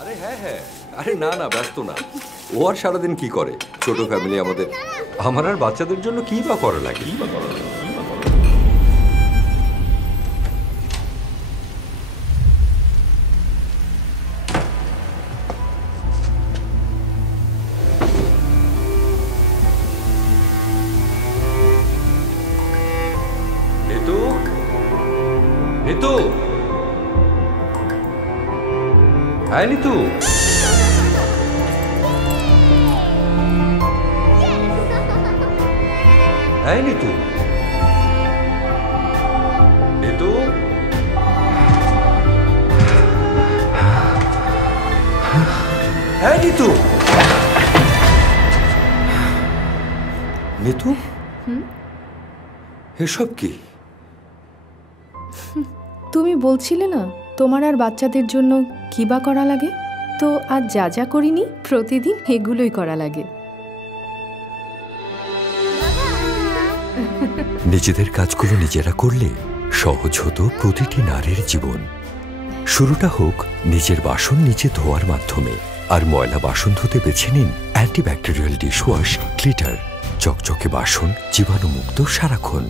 আরে হ্যাঁ হ্যাঁ, আরে না না, ব্যস্ত না। ও আর সারাদিন কি করে? ছোট ফ্যামিলি আমাদের। আমার আর বাচ্চাদের জন্য কি বা করা লাগে? নিতু, নিতু, হ্যাঁ নিতু, হ্যাঁ নিতু, নিতু, হ্যাঁ নিতু, নিতু, এসব কি? তুমি বলছিলে না তোমার আর বাচ্চাদের জন্য কি বা করা লাগে, তো আজ যা যা করিনি প্রতিদিন এগুলোই করা লাগে। নিজেদের কাজগুলো নিজেরা করলে সহজ হতো প্রতিটি নারীর জীবন। শুরুটা হোক নিজের বাসন নিজে ধোয়ার মাধ্যমে, আর ময়লা বাসন ধুতে বেছে নিন অ্যান্টিব্যাকটেরিয়াল ডিশওয়াশ ক্লিটার। চকচকে বাসন, জীবাণুমুক্ত সারাক্ষণ।